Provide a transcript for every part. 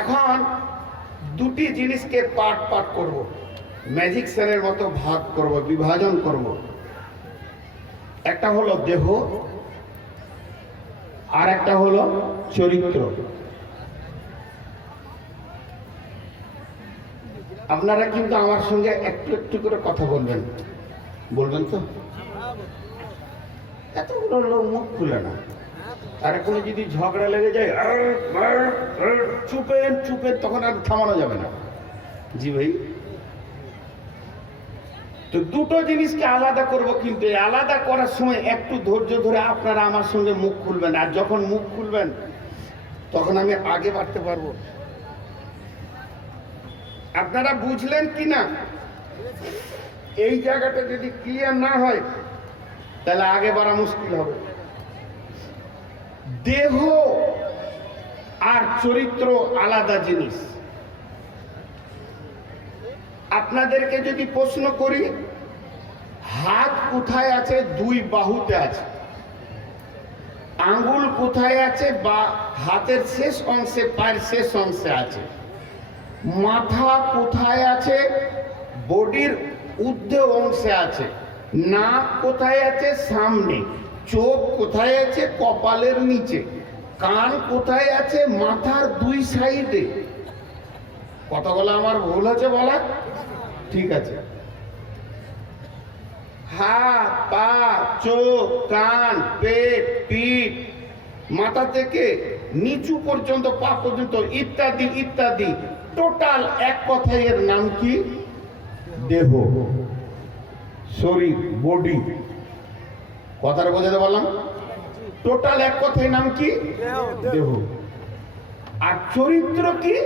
এখন দুটি জিনিসকে পার্ট পার্ট করব, ম্যাজিক স্যারের মতো ভাগ করব, বিভাজন করব। একটা হলো দেহ আর একটা হলো চরিত্র। আপনারা কিন্তু আমার সঙ্গে একটু একটু করে কথা বলবেন, বলবেন তো? এতগুলো লোক মুখ খুলে না, আর কোনো যদি ঝগড়া লেগে যায় চুপেন চুপেন, তখন আর থামানো যাবে না। জি ভাই, তো দুটো জিনিসকে আলাদা করব, কিন্তু আলাদা করার সময় একটু ধৈর্য ধরে আপনারা আমার সঙ্গে মুখ খুলবেন, আর যখন মুখ খুলবেন তখন আমি আগে বাড়তে পারবো। আপনারা বুঝলেন কি না? এই জায়গাটা যদি ক্লিয়ার না হয় তাহলে আগে বাড়া মুশকিল হবে। দেহ আর চরিত্র আলাদা জিনিস। আপনাদেরকে যদি প্রশ্ন করি, হাত কোথায় আছে? দুই বাহুতে আছে। আঙ্গুল কোথায় আছে? বা হাতের শেষ অংশে, পায়ের শেষ অংশে আছে। মাথা কোথায় আছে? বডির ঊর্ধ্ব অংশে আছে। নাক কোথায় আছে? সামনে। চোখ কোথায় আছে? কপালের নিচে। কান কোথায় আছে? মাথার দুই সাইডে। কতগুলো আমার ভুল হচ্ছে বলা? ঠিক আছে। হাত, পা, চোখ, কান, পেট, পিঠ, মাথা থেকে নিচু পর্যন্ত, পা পর্যন্ত, ইত্যাদি ইত্যাদি, টোটাল এক কথায় এর নাম কি? দেহ, শরীর, বডি। কথাটা বোঝাতে পারলাম? টোটাল এক কথায় নাম কি? দেহ। আর চরিত্র কি?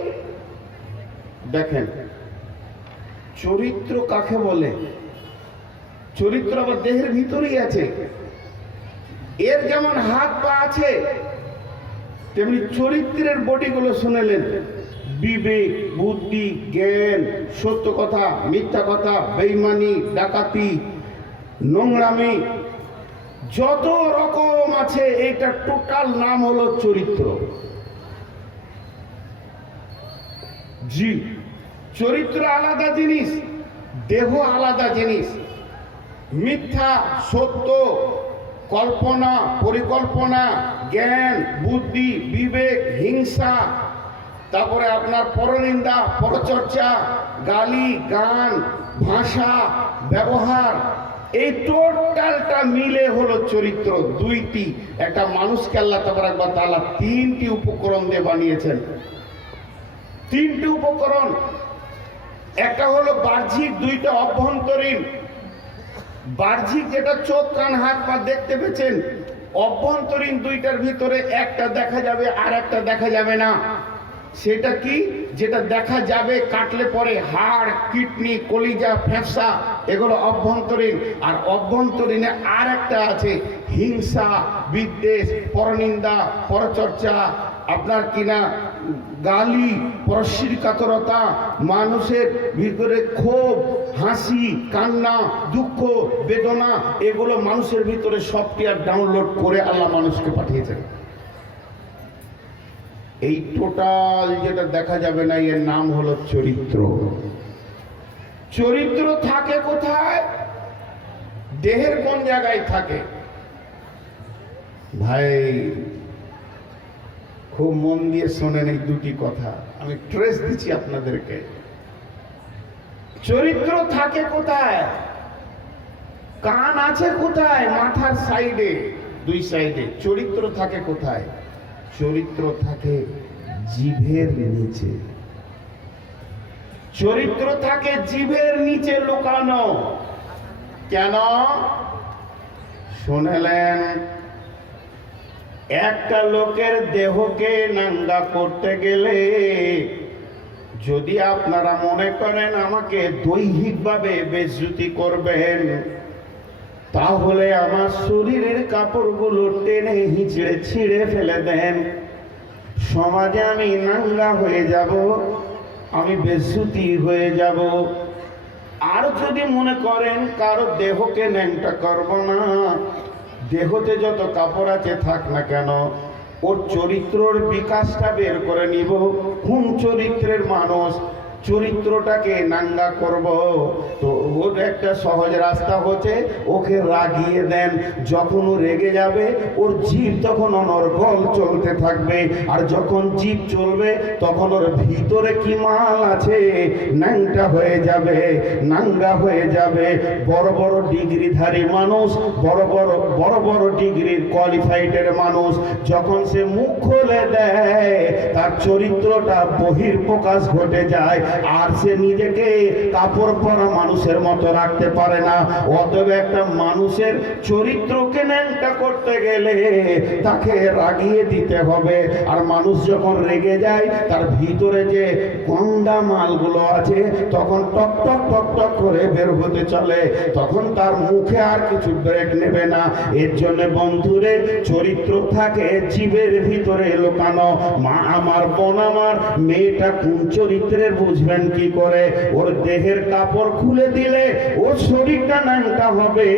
দেখেন, চরিত্র কাকে বলে? চরিত্র আবার দেহের ভিতরেই আছে। এর যেমন হাত পা আছে, তেমনি চরিত্রের বডিগুলো শুনেলেন: বিবেক, বুদ্ধি, জ্ঞান, সত্য কথা, মিথ্যা কথা, বেঈমানি, ডাকাতি, নোংরামি, যত রকম আছে, এইটা টোটাল নাম হলো চরিত্র। জি, চরিত্র আলাদা জিনিস, দেহ আলাদা জিনিস। মিথ্যা, সত্য, কল্পনা, পরিকল্পনা, জ্ঞান, বুদ্ধি, বিবেক, হিংসা, তারপরে আপনার পরনিন্দা, পরচর্চা, গালি, গান, ভাষা, ব্যবহার, এই টোটালটা মিলে হলো চরিত্র। দুইটি, একটা মানুষকে আল্লাহ তাআলা তিনটি উপকরণ দিয়ে বানিয়েছেন। তিনটি উপকরণ, একটা হলো বাহ্যিক, দুইটা অভ্যন্তরীণ। বাহ্যিক যেটা চোখ, কান, হাত, পা দেখতে পেয়েছেন। অভ্যন্তরীণ দুইটার ভিতরে একটা দেখা যাবে আর একটা দেখা যাবে না। সেটা কি? যেটা দেখা যাবে, কাটলে পরে হাড়, কিডনি, কলিজা, ফ্যাঁসা, এগুলো অভ্যন্তরীণ। আর অভ্যন্তরীণে আর একটা আছে হিংসা, বিদ্বেষ, পরনিন্দা, পরচর্চা, আপনার কিনা গালি, পরশ্রীর কাতরতা, মানুষের ভিতরে ক্ষোভ, হাসি, কান্না, দুঃখ, বেদনা, এগুলো মানুষের ভিতরে সফটওয়্যার ডাউনলোড করে আল্লাহ মানুষকে পাঠিয়েছেন। এই টোটাল যেটা দেখা যাবে না, এর নাম হলো চরিত্র। চরিত্র থাকে কোথায়? দেহের কোন জায়গায় থাকে? ভাই খুব মন দিয়ে শোনেন এই দুটি কথা, আমি ট্রেস দিচ্ছি আপনাদেরকে। চরিত্র থাকে কোথায়? কান আছে কোথায়? মাথার সাইডে, দুই সাইডে। চরিত্র থাকে কোথায়? চরিত্র থাকে জিভের নিচে। চরিত্র থাকে জিভের নিচে লুকানো। কেন? শুনলেন, একটা লোকের দেহকে নাঙ্গা করতে গেলে যদি আপনারা মনে করেন আমাকে দৈহিকভাবে বেইজ্জতি করবেন, তাহলে আমার শরীরের কাপড়গুলো টেনে হিঁচড়ে ছিঁড়ে ফেলে দেন। সমাজে আমি নাঙ্গা হয়ে যাব, আমি বেইজ্জতি হয়ে যাব। আর যদি মনে করেন কারো দেহকে ন্যাংটা করব না, দেহতে যত কাপড় আছে থাক না কেন, ওর চরিত্রের বিকাশটা বের করে নিব। কোন চরিত্রের মানুষ, চরিত্রটাকে নাঙ্গা করব। তো ওর একটা সহজ রাস্তা হচ্ছে ওকে রাগিয়ে দেন। যখন ও রেগে যাবে ওর জিভ তখন অনর্গল চলতে থাকবে, আর যখন জিভ চলবে তখন ওর ভিতরে কি মাল আছে ন্যাংটা হয়ে যাবে, নাঙ্গা হয়ে যাবে। বড় বড় ডিগ্রিধারী মানুষ, বড় বড় ডিগ্রির কোয়ালিফাইডের মানুষ যখন সে মুখ খুলে দেয় তার চরিত্রটা বহির্প্রকাশ ঘটে যায়, আর সে নিজেকে কাপড় পরা মানুষের মতো রাখতে পারে না। অতএব একটা মানুষের চরিত্রকে ন্যাংটা করতে গেলে তাকে রাগিয়ে দিতে হবে। আর মানুষ যখন রেগে যায় তার ভিতরে যে গন্ডা মালগুলো আছে তখন টক টক টক টক করে বের হতে চলে, তখন তার মুখে আর কিছু ব্রেক নেবে না। এর জন্য বন্ধুরে চরিত্র থাকে জীবের ভিতরে লুকানো। মা আমার, বোন আমার, মেয়েটা কোন চরিত্রের বুঝবেন কি করে? ওর দেহের কাপড় খুলে দিলে ওর শরীরটা ন্যাংটা হবে,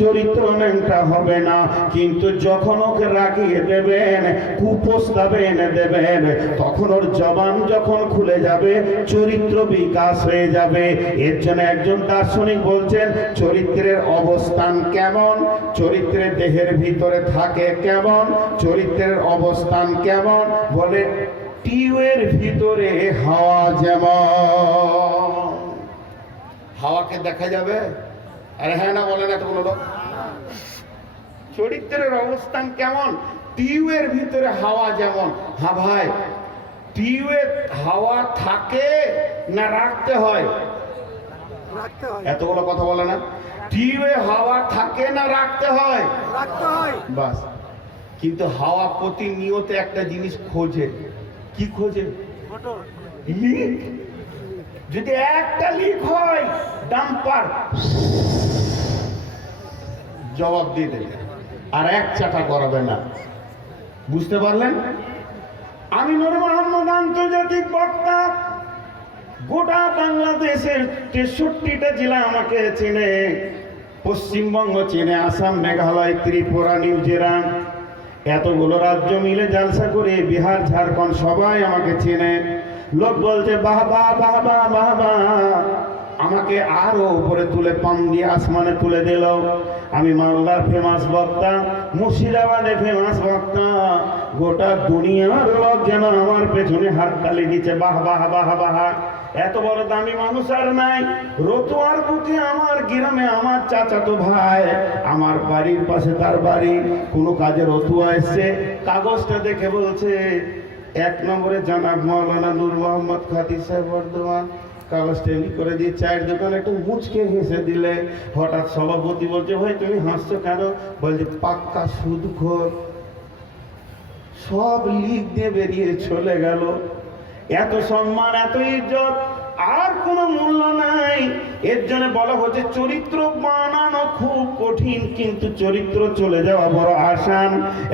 চরিত্র ন্যাংটা হবে না। কিন্তু যখন ওকে রাগিয়ে দেবেন, কুপ্রস্তাবে এনে দেবেন, তখন ওর জবান যখন খুলে যাবে চরিত্র বিকাশ হয়ে যাবে। এর জন্য একজন দার্শনিক বলছেন চরিত্রের অবস্থান কেমন, চরিত্রের দেহের ভিতরে থাকে কেমন, চরিত্রের অবস্থান কেমন? বলে টিউবের ভিতরে হাওয়া যেমন। হাওয়াকে দেখা যাবে? আরে হ্যাঁ না বলে না তো কোনো লোক। চরিত্রের অবস্থান কেমন? টিউবের ভিতরে হাওয়া যেমন। হ্যাঁ ভাই, টিউবে হাওয়া থাকে না রাখতে হয়? এতগুলো কথা বলে না। টিউবে হাওয়া থাকে না রাখতে হয়? বাস। কিন্তু হাওয়া প্রতিনিয়ত একটা জিনিস খোঁজে। কি খোঁজে? লিক। যদি একটা লিক হয় ডাম্পার জবাব দিয়ে দেবে, আর এক চাকা করাবে না। বুঝতে পারলেন? আমি নূর মোহাম্মদ, আন্তর্জাতিক বক্তা। গোটা বাংলাদেশের 63টা জেলা আমাকে চেনে, পশ্চিমবঙ্গ চেনে, আসাম, মেঘালয়, ত্রিপুরা, নিউজিল্যান্ড, এতগুলো রাজ্য মিলে জালসা করে বিহার, ঝাড়খণ্ড সবাই আমাকে চেনে। লোক বলছে বাহ বাহ বাহ বাহ বাহ বাহ। আমাকে আরো উপরে তুলে পাম দিয়ে আসমানে তুলে দিল। আমি মালদার ফেমাস বক্তা, মুর্শিদাবাদে ফেমাস বক্তা। গোটা দুনিয়ার লোক যেন আমার পেছনে হাত তালি দিচ্ছে, বাহ বাহ বাহ বাহ। এত বড় দামি মানুষ আর নাই। রতুয়ার বুকে আমার গ্রামে আমার চাচাতো ভাই, আমার বাড়ির পাশে তার বাড়ি, কোনো কাজে রতুয়া এসছে, কাগজটা দেখে বলছে 1 নম্বরে জানাব মাওলানা নূর মোহাম্মদ খাতিব সাহেব বর্ধমান। কাগজটা এমনি করে দিয়ে চায়ের দোকানে একটু মুচকে হেসে দিলে। হঠাৎ সভাপতি বলছে ভাই তুমি হাসছো কেন? বলছে পাক্কা সুদখোর। সব লিখ দিয়ে বেরিয়ে চলে গেল। এত সম্মান, এত ইজ্জত, আর কোনো মূল্য নাই। এর জন্য বলা হচ্ছে চরিত্র বানানো খুব কঠিন, কিন্তু চরিত্র চলে যাওয়া বড় আসান।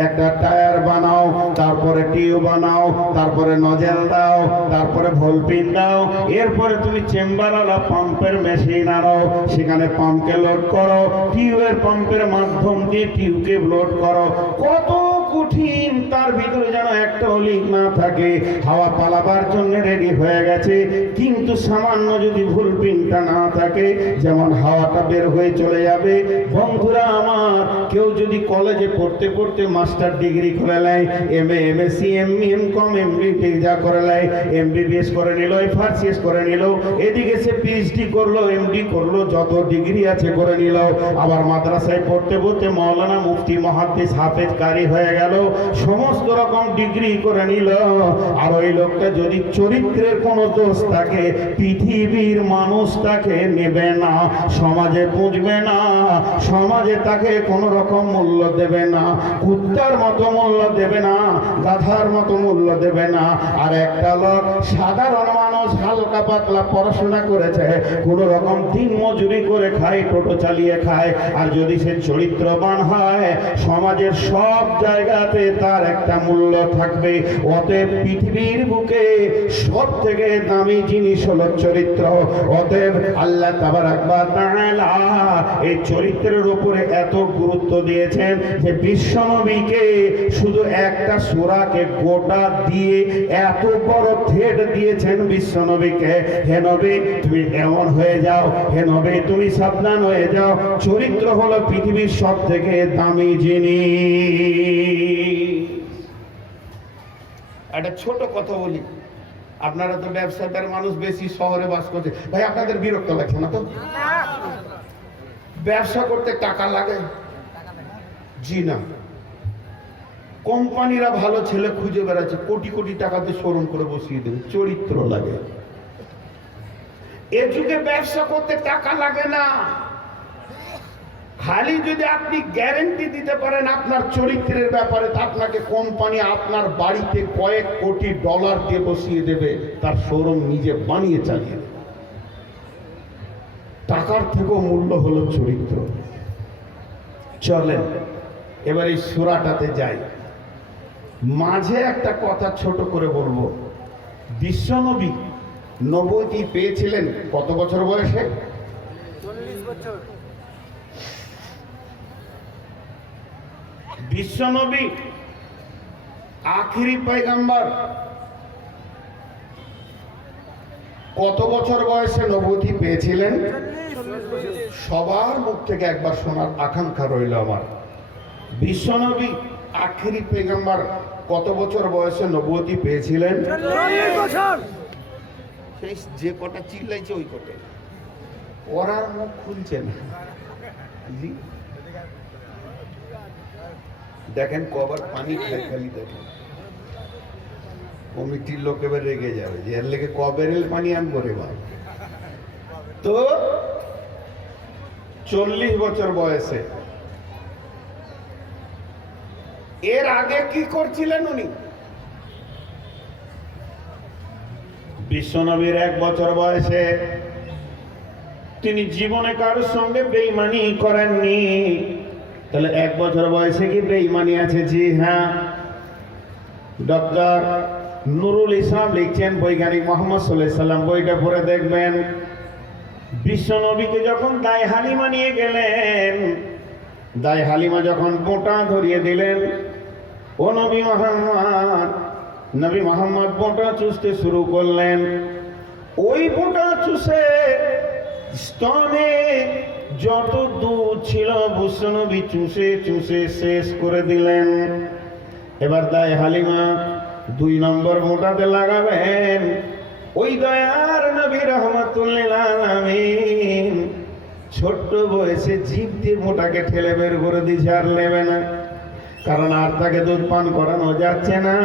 একটা টায়ার বানাও, তারপরে টিউব বানাও, তারপরে নজেল দাও, তারপরে ভলপিন দাও, এরপরে তুমি চেম্বারওয়ালা পাম্পের মেশিন আনো, সেখানে পাম্পকে লোড করো, টিউবের পাম্পের মাধ্যম দিয়ে টিউবকে লোড করো। কত কঠিন! তার ভিতরে যেন একটা লিক না থাকে। হাওয়া পালাবার জন্য রেডি হয়ে গেছে, কিন্তু সামান্য যদি ভুল পিনটা না থাকে, যেমন হাওয়াটা বের হয়ে চলে যাবে। বন্ধুরা আমার, কেউ যদি কলেজে পড়তে পড়তে মাস্টার ডিগ্রি করে নেয়, MA, MSc, ME, MCom, MD যা করে নেয়, MBBS করে নিল, FRCS করে নিল, এদিকে সে PhD করলো, MD করলো, যত ডিগ্রি আছে করে নিল। আবার মাদ্রাসায় পড়তে পড়তে মৌলানা, মুফতি, মুহাদ্দিস, হাফেজ, কারি হয়ে গেল, সমস্ত রকম ডিগ্রি করে নিল। আর ওই লোকটা যদি চরিত্রের কোনো দোষ থাকে, পৃথিবীর মানুষ তাকে নেবে না, সমাজে বুঝবে না, সমাজে তাকে কোনো রকম মূল্য দেবে না, কুত্তার মতো মূল্য দেবে না, গাধার মতো মূল্য দেবে না। আর একটা লোক সাধারণ মানুষ, হালকা পাতলা পড়াশোনা করেছে, কোনো রকম দিন মজুরি করে খায়, টোটো চালিয়ে খায়, আর যদি সে চরিত্রবান হয়, সমাজের সব জায়গায় আখিরাতে তার একটা মূল্য থাকবে। অতএব পৃথিবীর বুকে সব থেকে দামি জিনিস হলো চরিত্র। অতএব আল্লাহ তাবারাক ওয়া তাআলা এই চরিত্রের উপরে এত গুরুত্ব দিয়েছেন যে বিশ্বনবীকে শুধু একটা সূরাকে গোটা দিয়ে এত বড় থ্রেড দিয়েছেন বিশ্বনবীকে। হে নবী তুমি এমন হয়ে যাও, হে নবী তুমি সাবধান হয়ে যাও। চরিত্র হলো পৃথিবীর সব থেকে দামি জিনিস। একটা ছোট কথা বলি, আপনারা তো ব্যবসাদার মানুষ, বেশি শহরে বাস করছে, ভাই আপনাদের বিরক্ত লাগছে না তো? ব্যবসা করতে টাকা লাগে? জি না। কোম্পানিরা ভালো ছেলে খুঁজে বেড়াচ্ছে, কোটি কোটি টাকাতে শোরুম করে বসিয়ে দেবে, চরিত্র লাগে। এ যুগে ব্যবসা করতে টাকা লাগে না, খালি যদি আপনি গ্যারেন্টি দিতে পারেন আপনার চরিত্রের ব্যাপারে, তা আপনাকে কোম্পানি আপনার বাড়িতে কয়েক কোটি ডলার দিয়ে বসিয়ে দেবে, তার শোরুম নিজে বানিয়ে চালিয়ে দেবে। টাকার থেকেও মূল্য হলো চরিত্র। চলেন এবার এই সূরাটাতে যাই। মাঝে একটা কথা ছোট করে বলবো। বিশ্বনবী নবুয়তি পেয়েছিলেন কত বছর বয়সে? 40 বছর। বিশ্বনবী আখিরি পয়গম্বর কত বছর বয়সে নবুয়তি পেয়েছিলেন? সবার মুখ থেকে একবার শোনার আকাঙ্ক্ষা রইল আমার। বিশ্বনবী আখিরি পয়গম্বর কত বছর বয়সে নবুয়তি পেয়েছিলেন? 40 বছর। সেই যে কটা চিল্লাইছে ওই কটা, ওরা মুখ খুলছে না। জি দেখেন কবার পানি খায়, খালি দেখেন। কমিটির লোক এবার রেগে যাবে যে এর লেগে কবেরেল পানি আনবো রে বাবা। তো 40 বছর বয়সে, এর আগে কি করছিলেন উনি? বিশ্বনবীর 1 বছর বয়সে তিনি জীবনে কারোর সঙ্গে বেঈমানি করেননি। তাহলে 1 বছর বয়সে কি বেঈমানি আছে? জি হ্যাঁ। ডক্টর নুরুল ইসলাম লিখছেন, বৈজ্ঞানিক মোহাম্মদ সাল্লাল্লাহু আলাইহি সাল্লাম বইটা পড়ে দেখবেন। বিশ্বনবীকে যখন দায় হালিমা নিয়ে গেলেন, দায় হালিমা যখন বোঁটা ধরিয়ে দিলেন, ও নবী মুহাম্মদ, নবী মোহাম্মদ বোঁটা চুষতে শুরু করলেন। ওই বোঁটা চুষে স্তনে যত দুধ ছিল বিশ্বনবী চুষে চুষে শেষ করে দিলেন। এবার দায় হালিমা 2 নম্বর বোঁটাতে লাগাবেন। ওই দয়ার নবী রহমাতুল্লিল আলামিন ছোট্ট বয়সে জিভ দিয়ে বোঁটাকে ঠেলে বের করে দিয়েছে, আর নেবে না, কারণ আর তাকে দুধ পান করানো যাচ্ছে না।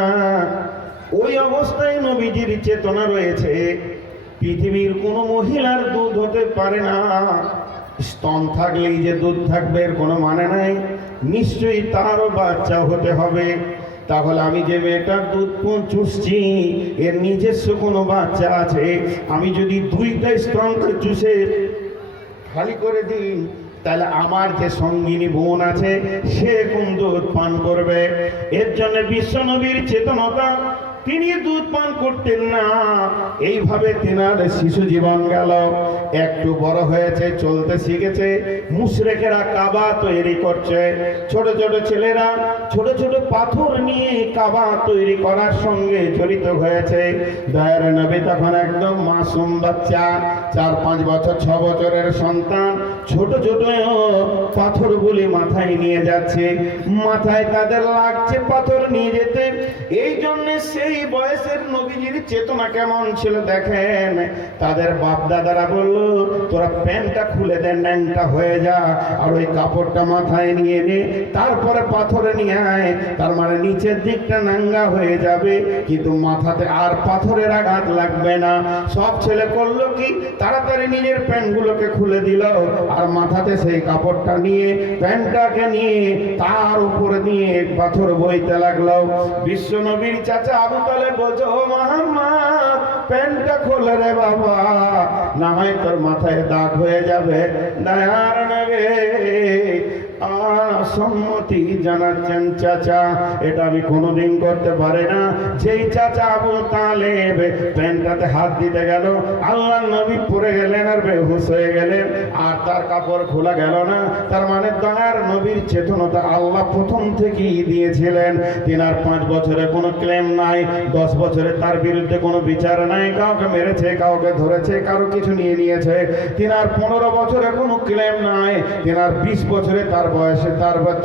ওই অবস্থায় নবীজির চেতনা রয়েছে, পৃথিবীর কোনো মহিলার দুধ হতে পারে না, স্তন থাকলেই যে দুধ থাকবে এর কোনো মানে নাই, নিশ্চয়ই তারও বাচ্চা হতে হবে। তাহলে আমি যে মেয়েটার দুধ চুষছি এর নিজস্ব কোনো বাচ্চা আছে। আমি যদি 2টা স্তনকে চুষে খালি করে দিই, তাহলে আমার যে সঙ্গিনী বোন আছে সে কোন দুধ পান করবে? এর জন্য বিশ্বনবীর চেতনতা, তিনি দুধ পান করতেন না। এইভাবে তিনার শিশু জীবন গেল। একটু বড় হয়েছে, চলতে শিখেছে, মুশরিকেরা কাবা তৈরি করছে। ছোট ছোট ছেলেরা ছোট ছোট পাথর নিয়ে কাবা তৈরি করার সঙ্গে জড়িত হয়েছে। দয়ার নবী তখন একদম মাসুম বাচ্চা, 4-5 বছর 6 বছরের সন্তান, ছোট ছোট পাথরগুলি মাথায় নিয়ে যাচ্ছে, মাথায় তাদের লাগছে পাথর নিয়ে যেতে। এই জন্য সেই বয়সের নবীজির চেতনা কেমন ছিল দেখেন। তাদের বাপ দাদারা বলল, তোরা প্যান্টটা খুলে দেন, ন্যাংটা হয়ে যা, আর ওই কাপড়টা মাথায় নিয়ে নে, তারপরে পাথরে নিয়ে আয়, তার মানে নিচের দিকটা নাঙ্গা হয়ে যাবে, কিন্তু মাথাতে আর পাথরের আঘাত লাগবে না। সব ছেলে করলো কি, তাড়াতাড়ি নিজের প্যান্টগুলোকে খুলে দিল, আর মাথাতে সেই কাপড়টা নিয়ে, প্যান্টটাকে নিয়ে তার উপরে দিয়ে পাথর বইতে লাগলো। বিশ্ব নবীর চাচা আবু তালেব বলছে, ও মুহাম্মদ প্যান্টটা খোলে রে বাবা, না হয় তোর মাথায় দাগ হয়ে যাবে। দয়ার নবী সম্মতি জানাচ্ছেন চাচা এটা আমি কোনোদিন করতে পারি না। যেই চাচা আবু তালেব প্যান্টটাতে হাত দিতে গেল, আল্লাহ নবী পড়ে গেলেন আর বেহুশ হয়ে গেলেন, আর তার কাপড় খোলা গেল না। তার মানে দয়ার নবীর চেতনতা আল্লাহ প্রথম থেকেই দিয়েছিলেন। তিনার 5 বছরে কোনো ক্লেম নাই, 10 বছরে তার বিরুদ্ধে কোনো বিচার নাই, কাউকে মেরেছে, কাউকে ধরেছে, কারো কিছু নিয়ে নিয়েছে। তিনার 15 বছরে কোনো ক্লেম নাই, তিনার 20 বছরে তার বয়সে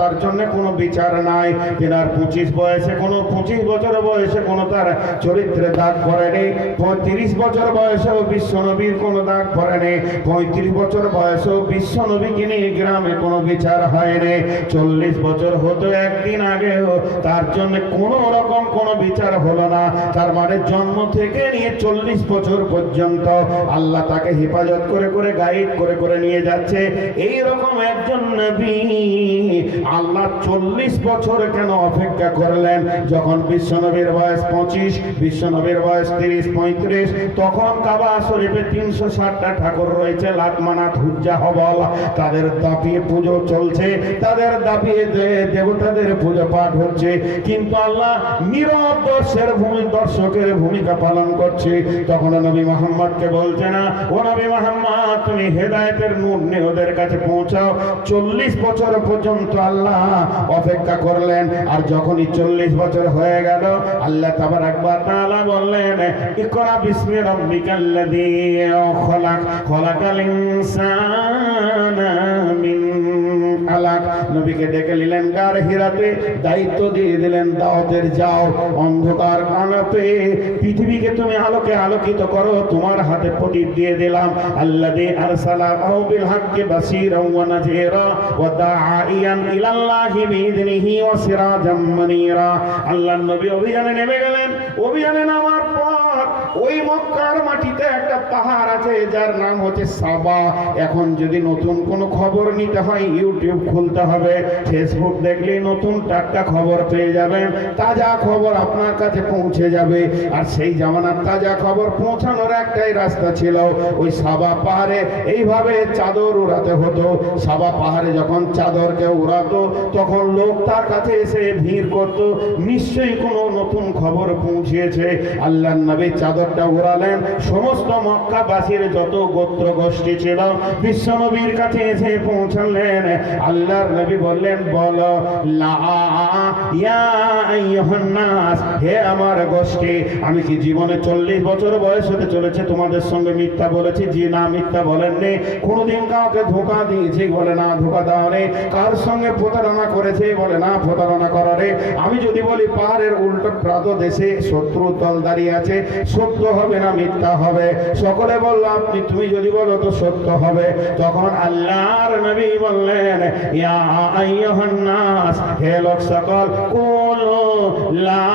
তার জন্য কোনো বিচার নাই, তিনার 25 বছর বয়সে কোনো তার চরিত্রে দাগ পড়েনি, 35 বছর বয়সেও বিশ্বনবীর কোনো দাগ পড়েনি, 35 বছর বয়সেও বিশ্বনবীকে নিয়ে গ্রামে কোনো বিচার হয়নি, 40 বছর হতো একদিন আগেও তার জন্য কোনো রকম কোনো বিচার হলো না। তার মানে জন্ম থেকে নিয়ে 40 বছর পর্যন্ত আল্লাহ তাকে হেফাজত করে করে গাইড করে করে নিয়ে যাচ্ছে। এই রকম একজন নবী আল্লাহ 40 বছর কেন অপেক্ষা করলেন? যখন বিশ্বনবীর বয়স 25, বিশ্বনবীর বয়স 30-35, তখন কাবা শরীফে 360টা ঠাকুর রয়েছে, লাতমানাত হুজ্জা হবল, তাদের দাপিয়ে পুজো চলছে, তাদের দাপিয়ে দেবতাদের পুজো পাঠ হচ্ছে, কিন্তু আল্লাহ নীরব দর্শকের ভূমিকা পালন করছে। তখন নবী মুহাম্মদকে বলছে না, ও নবী মুহাম্মদ তুমি হেদায়েতের নূর নিয়ে ওদের কাছে পৌঁছাও। 40 বছর পর্যন্ত আল্লাহ অপেক্ষা করলেন, আর যখনই 40 বছর হয়ে গেল আল্লাহ তাবারাক ওয়া তাআলা বললেন, ইকরা বিসমি রাব্বিকাল্লাযী খলাক, খলাকাল ইনসানা মিন আলাক। নবীকে ডেকে নিলেন গার হিরাতে, দায়িত্ব দিয়ে দিলেন দাওয়াতের, যাও অন্ধকার আনাতে পৃথিবীকে তুমি আলোকে আলোকিত করো, তোমার হাতে প্রদীপ দিয়ে দিলাম। আল্লাযী আরসালাহু বিল হাক্কি বাশীরাও ওয়া নাযীরা ওয়া দাঈয়ান ইলাল্লাহি বিইذনিহি ওয়া সিরাজাম মুনীরা। আল্লাহর নবী অভিযানে নেমে গেলেন। অভিযানে নামার পর ওই মক্কার মাটিতে একটা পাহাড় আছে যার নাম হচ্ছে সাবা। এখন যদি নতুন কোনো খবর নিতে হয় ইউটিউব খুলতে হবে, ফেসবুক দেখলেই নতুন টাটকা খবর পেয়ে যাবেন, তাজা খবর আপনার কাছে পৌঁছে যাবে। আর সেই জামানার তাজা খবর পৌঁছানোর একটাই রাস্তা ছিল, ওই সাবা পাহাড়ে এইভাবে চাদর উড়াতে হতো। সাবা পাহাড়ে যখন চাদরকে উড়াতো তখন লোক তার কাছে এসে ভিড় করত, নিশ্চয়ই কোনো নতুন খবর পৌঁছিয়েছে। আল্লাহর নবী চাদরটা উড়ালেন, সমস্ত মক্কাবাসীর যত গোত্র গোষ্ঠী ছিল বিশ্ব নবীর কাছে এসে পৌঁছালেন। আল্লাহর নবী বললেন, বলো লা ইয়া আইয়ুহান নাস, হে আমার গোষ্ঠী, আমি কি জীবনে 40 বছর বয়স হতে চলেছে তোমাদের সঙ্গে মিথ্যা বলেছি? জি না, মিথ্যা বলেননি। কোনদিন কাউকে ধোঁকা দিয়েছি? বলে না, ধোঁকা দাওনি। কার সঙ্গে প্রতারণা করেছে? বলে না, প্রতারণা করারে। আমি যদি বলি পাহাড়ের উল্টো প্রাত দেশে শত্রু দল দাঁড়িয়ে আছে, সত্য হবে না মিথ্যা হবে? সকলে বলল তুমি যদি বলো তো সত্য হবে। তখন আল্লাহর নবী বললেন, ইয়া আইয়ুহান নাস, হে লোক সকল, কুলু লা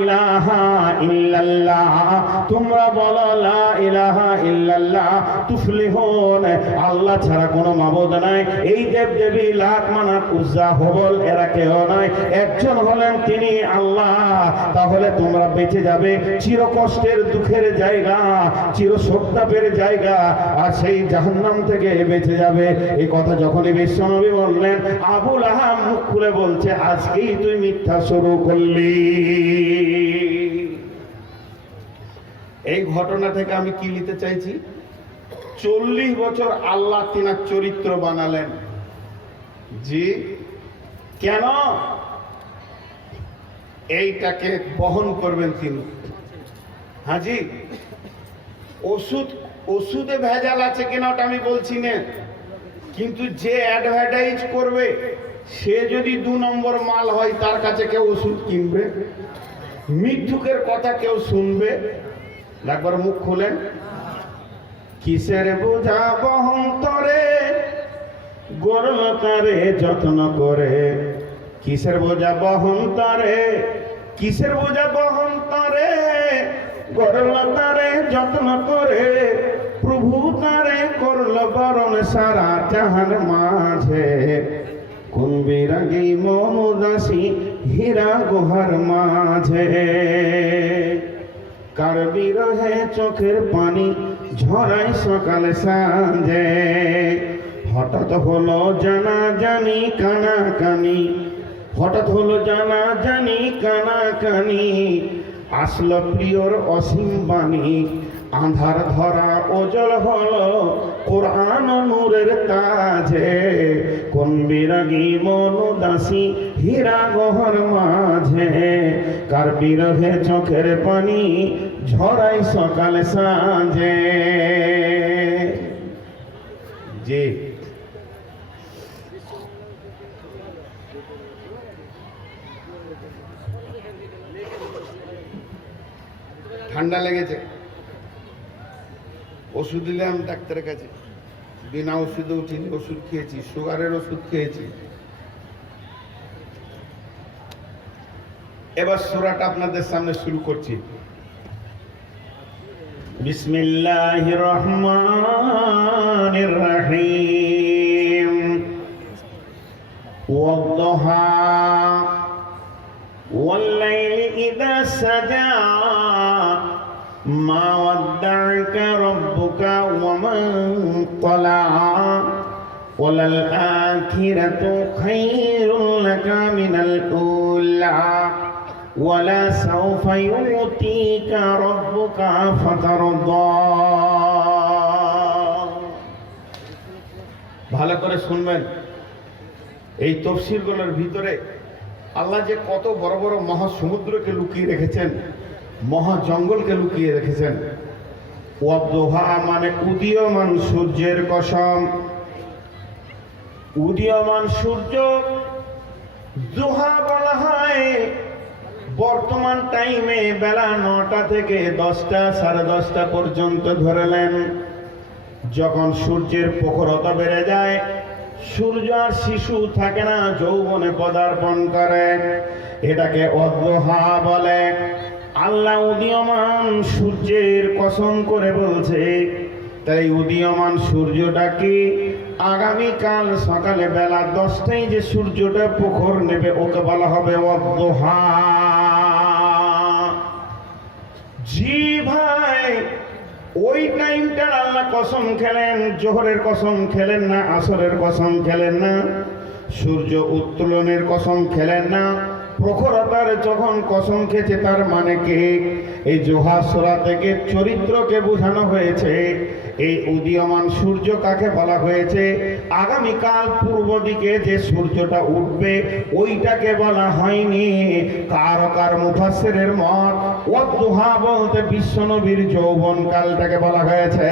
ইলাহা ইল্লাল্লাহ, তোমরা বলো লা ইলাহা ইল্লাল্লাহ তুফলিহুন, আল্লাহ ছাড়া কোনো মাবুদ নাই। এই দেব দেবী লাত মানাত উজ্জা হবল এরা কেউ নয়, একজন হলেন তিনি আল্লাহ। তাহলে তোমরা বেঁচে যাবে চির কষ্টের দুঃখের জায়গা, চির সত্তাপের জায়গা, আর সেই জাহান্নাম থেকে বেঁচে যাবে। এই কথা যখনই বিশ্বনবী বললেন, আবু লাহাব মুখ খুলে বলছে, আজকেই তুই মিথ্যা শুরু করলি। এই ঘটনা থেকে আমি কি নিতে চাইছি? 40 বছর আল্লাহ তিনার চরিত্র বানালেন। জি কেন? এইটাকে বহন করবেন তিনি। হাজি ওষুধে ভেজাল আছে কিনা ওটা আমি বলছি না, কিন্তু যে অ্যাডভার্টাইজ করবে সে যদি 2 নম্বর মাল হয় তার কাছে কেউ ওষুধ কিনবে? মিথ্যুকের কথা কেউ শুনবে? একবার মুখ খোলেন। কিসের বোঝা বহন তরে গরল তারে যত্ন করে, কিসের বোঝা বহন তরে, কিসের বোঝা বহন তরে গরল তারে যত্ন করে, প্রভু তারে করল বরণ সারা জাহান মাঝে, কোন বিরাগী মন উদাসী হীরা গুহার মাঝে, কার বিরহে চোখের পানি ঝরাই সকালে সাঁঝে, হঠাৎ হলো জানাজানি কানাকানি, হঠাৎ হলো জানাজানি কানাকানি, আসলো প্রিয়র অসীম বাণী, আধার ধরা ওজল হলো কোরআন নূরের তাজে, কোন বিরাগী মন দাসী হীরা গহর মাঝে, কার বিরহে চোখের পানি ঝরাই সকাল সাঁঝে। যে ঠান্ডা লেগেছে, ওষুধ দিলাম ডাক্তারের কাছে, বিনা ওষুধে উঠিনি, ওষুধ খেয়েছি, সুগারের ওষুধ খেয়েছি। এবার সূরাটা আপনাদের সামনে শুরু করছি। বিসমিল্লাহির রহমানির রহিম। ওয়াদ-দুহা ওয়াল-লাইলি ইযা সাজা, মা ওয়াদ্দা'আকা রাব্বুকা ওয়া মা ক্বালা, ওয়ালাল আখিরাতু খায়রুল লাকা মিনাল উলা, ওয়ালা সাওফা ইউতিকা রাব্বুকা ফাতারদা। ভালো করে শুনবেন, এই তফসিরগুলোর ভিতরে আল্লাহ যে কত বড় বড় মহাসমুদ্রকে লুকিয়ে রেখেছেন, মহা জঙ্গলকে লুকিয়ে রেখেছেন। ওয়াদ-দুহা মানে উদীয়মান সূর্যের কসম। উদীয়মান সূর্য দুহা বলা হয়। বর্তমান টাইমে বেলা 9টা থেকে 10টা, 10:30 পর্যন্ত ধরলেন। যখন সূর্যের প্রখরতা বেড়ে যায়, সূর্য আর শিশু থাকে না, যৌবনে পদার্পণ করে, এটাকে ওয়াদ-দুহা বলে। আল্লাহ উদীয়মান সূর্যের কসম করে বলছে, তাই উদীয়মান সূর্যটা কি? আগামীকাল সকালে বেলা 10টায় যে সূর্যটা প্রখর নেবে, ওকে বলা হবে ওয়াদ-দুহা। জি ভাই, ওই টাইমটা আল্লাহ কসম খেলেন, জোহরের কসম খেলেন না, আসরের কসম খেলেন না, সূর্য উত্তোলনের কসম খেলেন না, প্রখরতার যখন কসম খেয়েছে তার মানে কি? এই জোহা সূরা থেকে চরিত্রকে বোঝানো হয়েছে। এই উদীয়মান সূর্য কাকে বলা হয়েছে? আগামীকাল পূর্ব দিকে যে সূর্যটা উঠবে ওইটাকে বলা হয়নি। কার মুফাসসিরের মত, ওয়াদ-দুহা বলতে বিশ্বনবীর যৌবনকালটাকে বলা হয়েছে।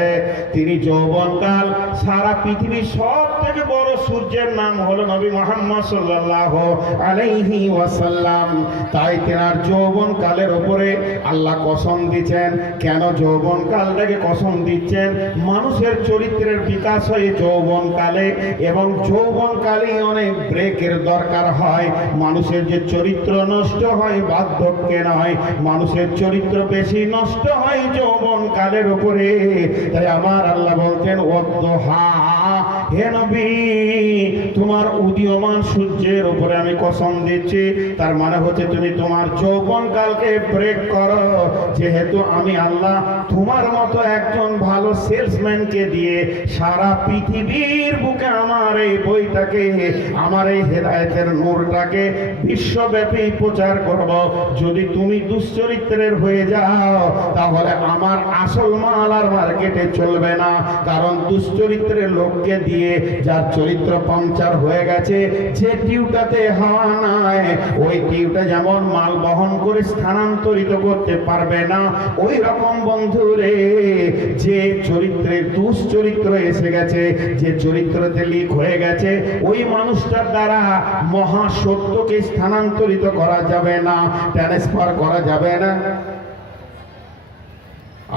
তিনি যৌবনকাল, সারা পৃথিবীর সব থেকে বড় সূর্যের নাম হলো নবী মুহাম্মদ সাল্লাল্লাহু আলাইহি ওয়াসাল্লাম। তাই তেনার যৌবনকালের উপরে আল্লাহ কসম দিচ্ছেন। কেন যৌবনকালটাকে কসম দিচ্ছেন? মানুষের চরিত্রের বিকাশ হয় যৌবনকালে, এবং যৌবনকালে অনেক ব্রেকের দরকার হয়। মানুষের যে চরিত্র নষ্ট হয় বার্ধক্যে নয়, মানুষের চরিত্র বেশি নষ্ট হয় যৌবনকালের উপরে। তাই আমার আল্লাহ বলছেন ওয়াদ-দুহা, হে নবী তোমার উদীয়মান সূর্যের উপরে আমি কসম দিচ্ছি। তার মানে হচ্ছে তুমি তোমার যৌবনকালকে ব্রেক করো, যেহেতু আমি আল্লাহ তোমার মতো একজন ভালো সেলসম্যানকে দিয়ে সারা পৃথিবীর বুকে আমার এই বইটাকে, আমার এই হেদায়েতের নূরটাকে বিশ্বব্যাপী প্রচার করব। যদি তুমি দুশ্চরিত্রের হয়ে যাও তাহলে আমার আসল মাল আর মার্কেটে চলবে না। কারণ দুশ্চরিত্রের লোককে দিয়ে যার চরিত্র পাংচার হয়ে গেছে, যে টিউটাতে হাওয়া নাই ওই টিউটা যেমন মাল বহন করে স্থানান্তরিত করতে পারবে না, ওই রকম বন্ধুরে যে চরিত্রে দুশ্চরিত্র এসে গেছে, যে চরিত্রতে লিক হয়ে গেছে, ওই মানুষটার দ্বারা মহা সত্যকে স্থানান্তরিত করা যাবে না, ট্রান্সফার করা যাবে না।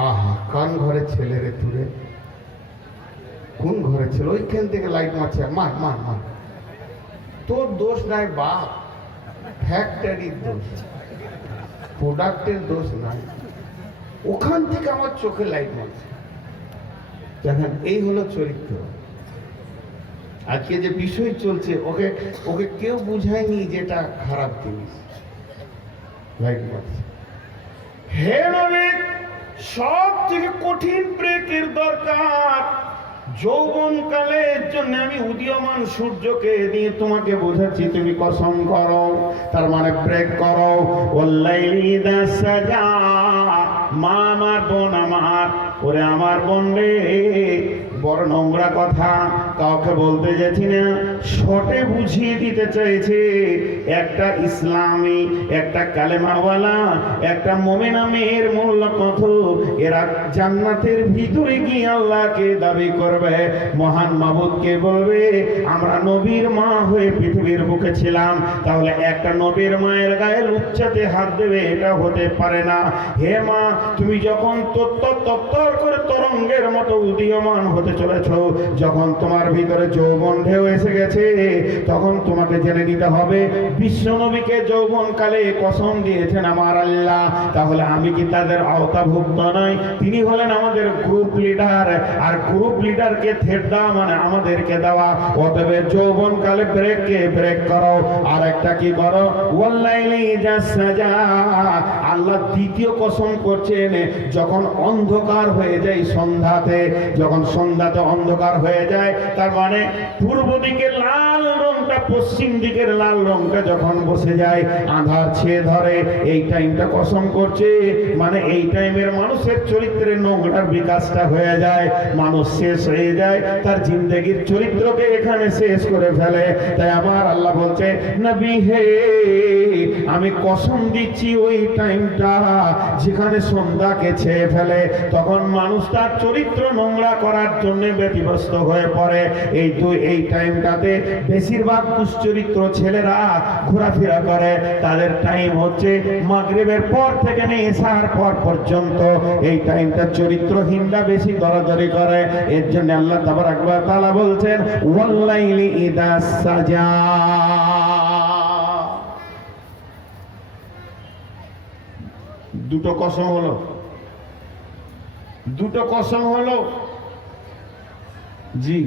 আহা, কান ঘরে ছেলে রে তুরে, কোন ঘরে ছিল? ওইখান থেকে লাইট মারছে, মার মার মার। তোর দোষ নাই বাপ, ফ্যাক্টরির দোষ, প্রোডাক্টের দোষ নাই। ওখান থেকে আমার চোখে লাইট মারছে। দেখেন, এই হলো চরিত্র। আজকে যে বিষয় চলছে, ওকে ওকে কেউ বুঝায়নি যে এটা খারাপ জিনিস। লাইট মারছে। হে নবী, সব থেকে কঠিন ব্রেকের দরকার। যৌবনকালের জন্য আমি উদীয়মান সূর্যকে দিয়ে তোমাকে বোঝাচ্ছি, তুমি কসম করো, তার মানে ব্রেক করো। ওয়াল্লাইলি ইযা সাজা, মা আমার বোন আমার, ওরে আমার বোন রে, বড় নোংরা কথা কাউকে বলতে যাচ্ছি না, শর্টে বুঝিয়ে দিতে চাইছে। একটা ইসলামী, একটা কালেমাওয়ালা, একটা মুমিনা মেয়ের মূল্য কত, এরা জান্নাতের ভিতরে গিয়ে আল্লাহকে দাবি করবে, মহান মাবুদকে বলবে আমরা নবীর মা হয়ে পৃথিবীর বুকে ছিলাম। তাহলে একটা নবীর মায়ের গায়ে লুচ্চাতে হাত দেবে, এটা হতে পারে না। হে মা, তুমি যখন তত্তর করে তরঙ্গের মতো উদীয়মান হতে চলেছ, যখন তোমার ভিতরে যৌবন ঢেউ এসে গেছে, তখন তোমাকে জেনে নিতে হবে বিশ্ব নবীকে যৌবনকালে কসম দিয়েছেন আমার আল্লাহ। তাহলে আমি কি তাদের আওতাভুক্ত নই? তিনি হলেন আমাদের গ্রুপ লিডার, আর গ্রুপ লিডারকে থেট দেওয়া মানে আমাদেরকে দেওয়া। অতএব যৌবনকালে ব্রেককে ব্রেক করো। আর একটা কি করো? ওয়াল্লাইলি ইযা সাজা, আল্লাহ দ্বিতীয় কসম করছেন, যখন অন্ধকার হয়ে যায় সন্ধ্যাতে, যখন সন্ধ্যাতে অন্ধকার হয়ে যায়, তার মানে পূর্ব দিকের লাল রংটা পশ্চিম দিকের লাল রংটা যখন বসে যায়, আঁধার ছেয়ে ধরে, এই টাইমটা কসম করছে, মানে এই টাইমের মানুষের চরিত্রের নোংরার বিকাশটা হয়ে যায়, মানুষ শেষ হয়ে যায়, তার জিন্দেগির চরিত্রকে এখানে শেষ করে ফেলে। তাই আমার আল্লাহ বলছে, নবী হে, আমি কসম দিচ্ছি ওই টাইমটা যেখানে সন্ধ্যাকে ছেয়ে ফেলে, তখন মানুষ তার চরিত্র নোংরা করার জন্য ব্যতিব্যস্ত হয়ে পড়ে। এই টাইমটাতে বেশিরভাগ দুশ্চরিত্র ছেলেরা ঘোরাফেরা করে। তাদের টাইম হচ্ছে মাগরিবের পর থেকে নিয়ে এশার পর পর্যন্ত। এই টাইমটা চরিত্রহীনরা বেশি দরাদরি করে। এর জন্য আল্লাহ তাবারাক ওয়া তাআলা বলছেন, ওয়াল্লাইলি ইযা সাজা। দুটো কসম হলো, দুটো কসম হলো। জি,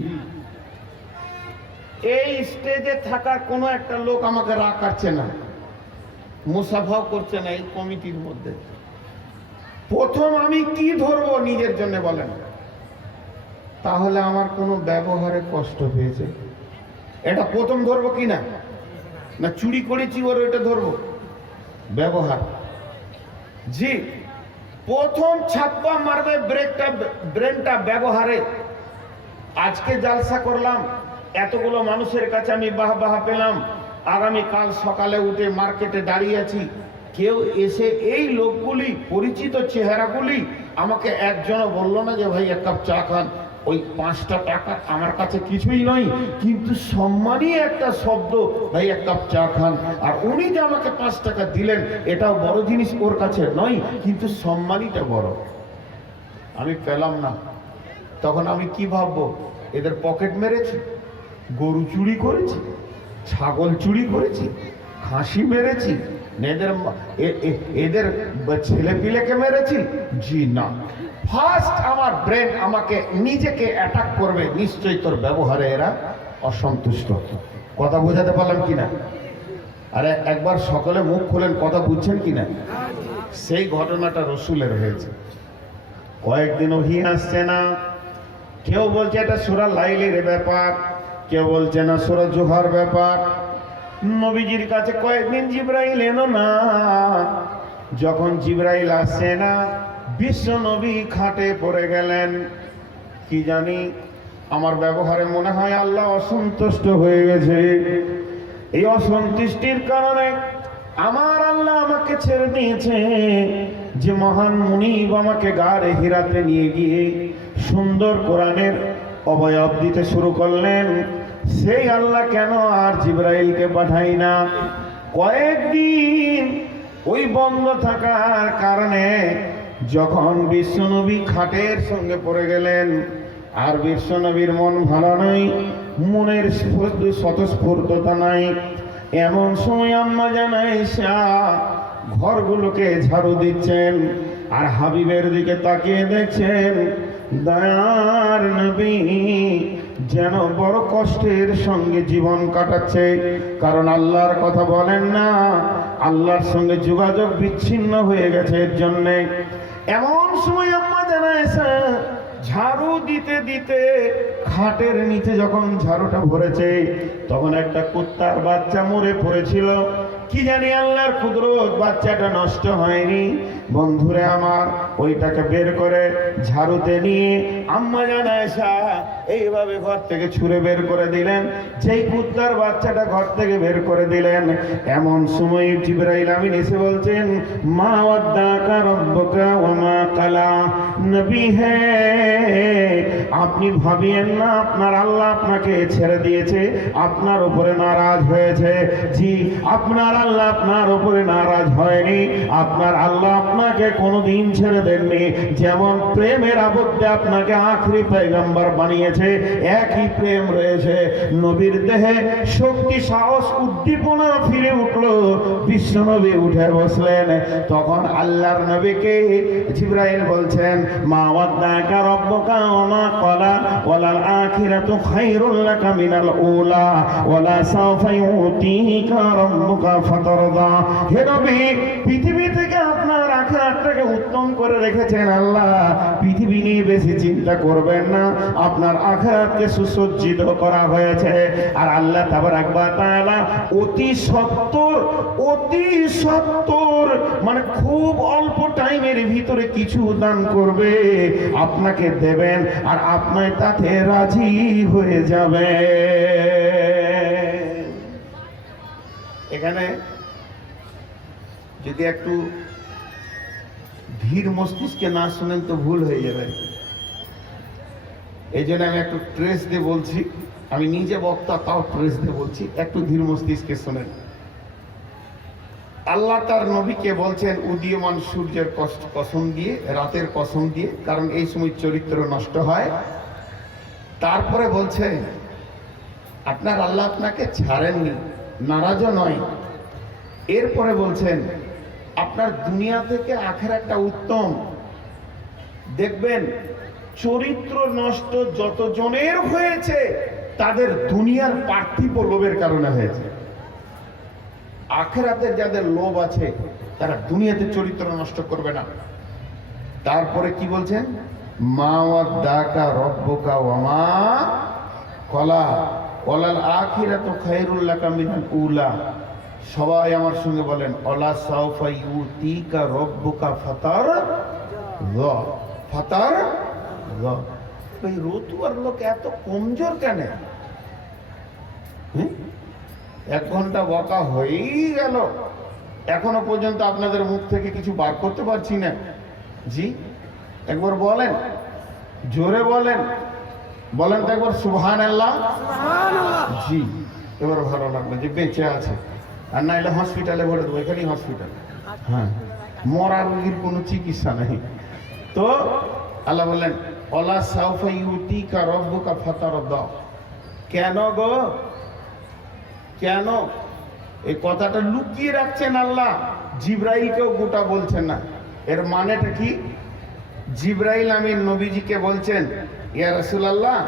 এই স্টেজে থাকার কোনো একটা লোক আমাকে রাগ কাটছে না, মুসাফাও করছে না এই কমিটির মধ্যে। প্রথম আমি কি ধরবো নিজের জন্য বলেন? তাহলে আমার কোনো ব্যবহারে কষ্ট পেয়েছে, এটা প্রথম ধরবো কি না? না চুরি করেছি ওর এটা ধরবো? ব্যবহার। জি, প্রথম ছাপ্পা মারবে ব্রেনটা ব্যবহারে। আজকে জালসা করলাম, এতগুলো মানুষের কাছে আমি বাহ পেলাম, আগামী কাল সকালে উঠে মার্কেটে দাঁড়িয়ে আছি, কেউ এসে এই লোকগুলি পরিচিত চেহারাগুলি আমাকে একজনও বললো না যে ভাই এক কাপ চা খান। ওই 5টা টাকা আমার কাছে কিছুই নয়, কিন্তু সম্মানই একটা শব্দ, ভাই এক কাপ চা খান। আর উনি যে আমাকে 5 টাকা দিলেন, এটাও বড় জিনিস ওর কাছে নয়, কিন্তু সম্মানইটা বড়। আমি পেলাম না, তখন আমি কি ভাববো? এদের পকেট মেরেছি, গরু চুরি করেছি, ছাগল চুরি করেছি, খাসি মেরেছি, এদের ছেলে পিলেকে মেরেছি? জি না। ফার্স্ট আমার ব্রেন আমাকে নিজেকে অ্যাটাক করবে, নিশ্চয়ই তোর ব্যবহারে এরা অসন্তুষ্ট। কথা বোঝাতে পারলাম কিনা? আরে একবার সকলে মুখ খোলেন, কথা বুঝছেন কিনা? সেই ঘটনাটা রসুলের হয়েছে। কয়েকদিন ওহি আসছে না, কেউ বলছে এটা সূরা লাইলের ব্যাপার, কেউ বলছে না সূরা জুহার ব্যাপার। নবীজির কাছে কয়েকদিন জিবরাইল এলো না। যখন জিবরাইল আসছে না, বিশ্ব নবী খাটে পড়ে গেলেন। কি জানি, আমার ব্যবহারে মনে হয় আল্লাহ অসন্তুষ্ট হয়ে গেছে। এই অসন্তুষ্টির কারণে আমার আল্লাহ আমাকে ছেড়ে দিয়েছে। যে মহান মুনিব আমাকে গাড়ে হিরাতে নিয়ে গিয়ে সুন্দর কোরআনের অবয়ব দিতে শুরু করলেন, সেই আল্লাহ কেন আর জিবরাইলকে পাঠাই না? কয়েকদিন ওই বন্ধ থাকার কারণে যখন বিশ্বনবী খাটের সঙ্গে পড়ে গেলেন, আর বিশ্বনবীর মন ভালো নাই, মনের স্বতঃস্ফূর্ততা নাই, এমন সময় আম্মা জান আয়েশা ঘরগুলোকে ঝাড়ু দিচ্ছেন, আর হাবিবের দিকে তাকিয়ে দেখছেন দয়ার নবী যেন বড় কষ্টের সঙ্গে জীবন কাটাচ্ছে। কারণ আল্লাহর কথা বলেন না, আল্লাহর সঙ্গে যোগাযোগ বিচ্ছিন্ন হয়ে গেছে। এর জন্যে এমন সময় আম্মা জান আয়েশা ঝাড়ু দিতে দিতে খাটের নিচে যখন ঝাড়ুটা ভরেছে তখন একটা কুত্তার বাচ্চা মরে পড়েছিল। কি জানি আল্লাহর কুদরত, বাচ্চাটা নষ্ট হয়নি। বন্ধুরে আমার, ওইটাকে বের করে ঝাড়ুতে নিয়ে আম্মা জান আয়েশা এইভাবে ঘর থেকে ছুঁড়ে বের করে দিলেন। যেই কুত্তার বাচ্চাটা ঘর থেকে বের করে দিলেন, এমন সময় জিবরাইল আমিন এসে বলছেন, মা ওয়াদ্দাকা রব্বুকা ওয়া মা কালা। নবী হে, আপনি ভাবিয়েন না আপনার আল্লাহ আপনাকে ছেড়ে দিয়েছে, আপনার উপরে নারাজ হয়েছে। জি, আপনার আল্লাহ আপনার উপরে নারাজ হয়নি। আপনার আল্লাহ আপনাকে কোনোদিন ছেড়ে দেননি। যেমন প্রেমের আবদ্ধে আপনাকে আখরি পয়গম্বর বানিয়েছে, একই প্রেম রয়েছে। নবীর দেহে শক্তি, সাহস, উদ্দীপনা ফিরে উঠলো। বিশ্বনবী উঠে বসলেন। তখন আল্লাহর নবীকে জিবরাইল বলছেন, মা ওয়াদ্দাকা রব্বুকা ওয়া মা ক্বালা ওয়ালাল আখিরাতু খায়রুল লাকা মিনাল উলা ওয়ালা সাওফা ইউতিকা রাব্বুকা ফাতারদা। হে নবী, পৃথিবী থেকে আপনার আখিরাতটাকে উত্তম করে রেখেছেন আল্লাহ। পৃথিবী নিয়ে বেশি চিন্তা করবেন না, আপনার আখিরাতকে সুসজ্জিত করা হয়েছে। আর আল্লাহ তাবারাক ওয়া তাআলা অতি সত্তর মানে খুব অল্প টাইমের ভিতরে কিছু দান করবে, আপনাকে দেবেন, আর আপনি তাতে রাজি হয়ে যাবে। এখানে যদি একটু ধীর মস্তিষ্কে না শুনেন তো ভুল হয়ে যাবে। এই জন্য আমি একটু ট্রেস দিয়ে বলছি, আমি নিজে বক্তা তাও ট্রেস দিয়ে বলছি, একটু ধীর মস্তিষ্কে শোনেন। আল্লাহ তার নবীকে বলছেন উদীয়মান সূর্যের কসম দিয়ে, রাতের কসম দিয়ে, কারণ এই সময় চরিত্র নষ্ট হয়। তারপরে বলছে আপনার আল্লাহ আপনাকে ছাড়েননি, নারাজও নয়। এরপরে বলছেন আপনার দুনিয়া থেকে আখিরাতটা উত্তম। দেখবেন চরিত্র নষ্ট যতজনের হয়েছে তাদের দুনিয়ার পার্থিব লোভের কারণে হয়েছে। আখিরাতের যাদের লোভ আছে তারা দুনিয়াতে চরিত্র নষ্ট করবে না। তারপরে কি বলছেন, মা ওয়াদ্দাকা রব্বুকা ওয়া মা ক্বালা ওয়ালাল আখিরাতু খায়রুল লাকা মিনাল উলা। সবাই আমার সঙ্গে বলেন, ওয়ালা সাওফা ইউতিকা রব্বুকা ফাতারদা। এই রতুয়ার লোক এত কমজোর কেন? 1 ঘন্টা বকা হয়েই গেল, এখনো পর্যন্ত আপনাদের মুখ থেকে কিছু বার করতে পারছি না। জি, একবার বলেন, জোরে বলেন তো একবার সুবহানাল্লাহ। জি, এবার ভালো লাগলো যে বেঁচে আছে, আর না এলে হসপিটালে ভরে দেবো। এখানেই হসপিটাল, হ্যাঁ, মরা রোগীর কোনো চিকিৎসা নেই। তো আল্লাহ বললেন, ওয়ালা সাওফা ইউতিকা রব্বুকা ফাতারদা। কেন গো, কেন এই কথাটা লুকিয়ে রাখছেন আল্লাহ? জিবরাইলকেও গোটা বলছেন না। এর মানেটা কি? জিবরাইল আমিন নবীজিকে বলছেন, ইয়া রাসূলুল্লাহ,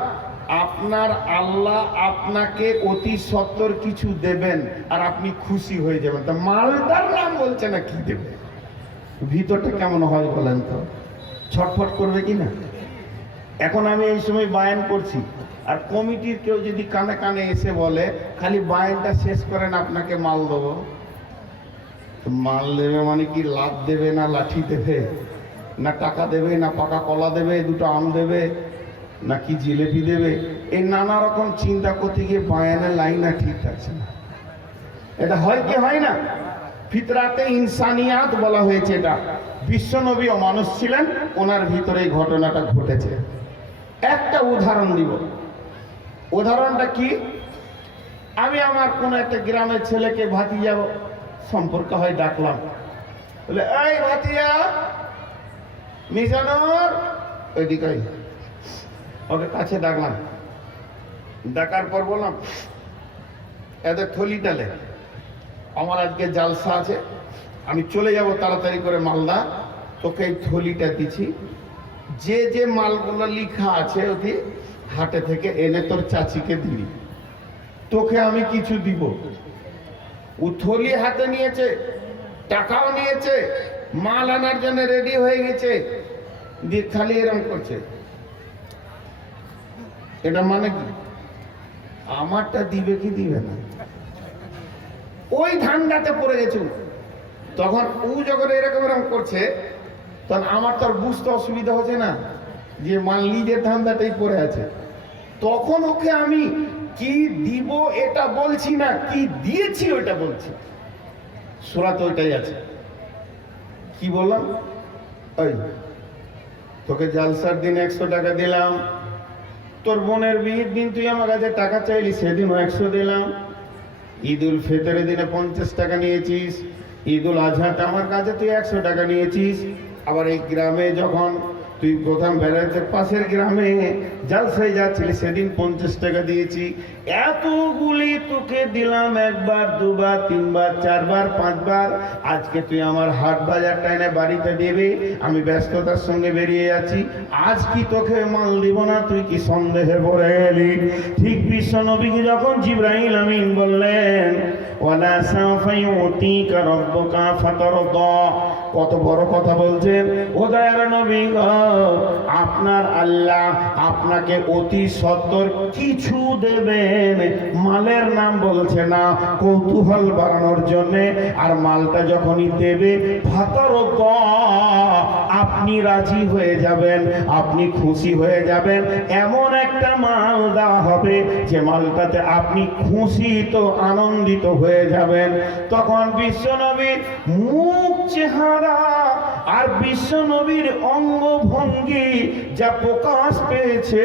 আপনার আল্লাহ আপনাকে অতি সত্বর কিছু দেবেন আর আপনি খুশি হয়ে যাবেন। তা মালটার নাম বলছে না, কি দেবে? ভিতরটা কেমন হয় বলেন তো? ছটফট করবে কি না? এখন আমি এই সময় বায়ান করছি, আর কমিটির কেউ যদি কানে কানে এসে বলে খালি বায়ানটা শেষ করেন আপনাকে মাল দেবো, মাল দেবে মানে কি লাভ দেবে না লাঠি দেবে, না টাকা দেবে, না পাকা কলা দেবে, 2টো আম দেবে, নাকি জিলেপি দেবে? এই নানা রকম চিন্তা করতে গিয়ে বায়ানের লাইনটা ঠিক থাকছে না। এটা হয় কি হয় না? ফিতরাতে ইনসানিয়াত বলা হয়েছে। এটা বিশ্বনবী ও মানুষ ছিলেন, ওনার ভিতরে এই ঘটনাটা ঘটেছে। একটা উদাহরণ দিব। উদাহরণটা কি? আমি আমার কোন একটা গ্রামের ছেলেকে ভাতিজা সম্পর্ক হয় ডাকলাম, বলে এই ভাতিজা মিজানুর, ওইদিকে ওকে কাছে ডাকলাম। ডাকার পর বললাম, এদের থলিটা লে, আমার আজকে জালসা আছে, আমি চলে যাব তাড়াতাড়ি করে মালদা, তোকে এই থলিটা দিছি, যে যে মালগুলো লিখা আছে ওটি হাটে থেকে এনে তোর চাচিকে দিবি, তোকে আমি কিছু দিব। ও থলি হাতে নিয়েছে, টাকাও নিয়েছে, মাল আনার জন্য রেডি হয়ে গেছে, দিয়ে খালি এরকম করছে, এটা মানে কি? আমারটা দিবে কি দিবে না, ওই ধান্দাতে পড়ে গেছে। তখন ও যখন এরকম এরকম করছে, তখন আমার তো আর বুঝতে অসুবিধা হচ্ছে না যে মাল নিজের ধান্দাটাই পড়ে আছে। তখন ওকে আমি কি দিব এটা বলছি না, কি দিয়েছি ওইটা বলছি। সূরা তো ওইটাই আছে। কি বললাম? ওই তোকে জালসার দিন 100 টাকা দিলাম, তোর বোনের বিয়ের দিন তুই আমার কাছে টাকা চাইলি, সেদিনও 100 দিলাম। ঈদ উল ফিতরের দিনে 50 টাকা নিয়েছিস, ঈদ উল আজহাতে আমার কাছে তুই 100 টাকা নিয়েছিস। আবার এই গ্রামে যখন তুই প্রথম বেড়াতে পাশের গ্রামে জালসায় যাচ্ছিলি, সেদিন 50 টাকা দিয়েছি। এতগুলি তোকে দিলাম, একবার, দুবার, তিনবার, চারবার, পাঁচবার। আজকে তুই আমার হাট বাজারটা এনে বাড়িতে দেবে, আমি ব্যস্ততার সঙ্গে বেরিয়ে যাচ্ছি, আজ কি তোকে মাল দিব না? তুই কি সন্দেহে পড়ে গেলি? ঠিক বিশ্ব নবীকে যখন জিবরাইল আমিন বললেন ওয়ালা সাউফা ইউতিকা রাব্বুকা ফাতারদা, কত বড় কথা বলছেন। ও দয়ার নবী গো, আপনার আল্লাহ আপনাকে অতি সত্বর কিছু দেবেন। মালের নাম বলছে না, কৌতূহল বাড়ানোর জন্য। আর মালটা যখনই দেবে, ফাতারদা, আপনি রাজি হয়ে যাবেন, আপনি খুশি হয়ে যাবেন। এমন একটা মাল দেওয়া হবে যে মালটাতে আপনি খুশি তো আনন্দিত হয়ে যাবেন। তখন বিশ্বনবীর মুখ চেহারা আর বিশ্বনবীর অঙ্গভঙ্গি যা প্রকাশ পেয়েছে,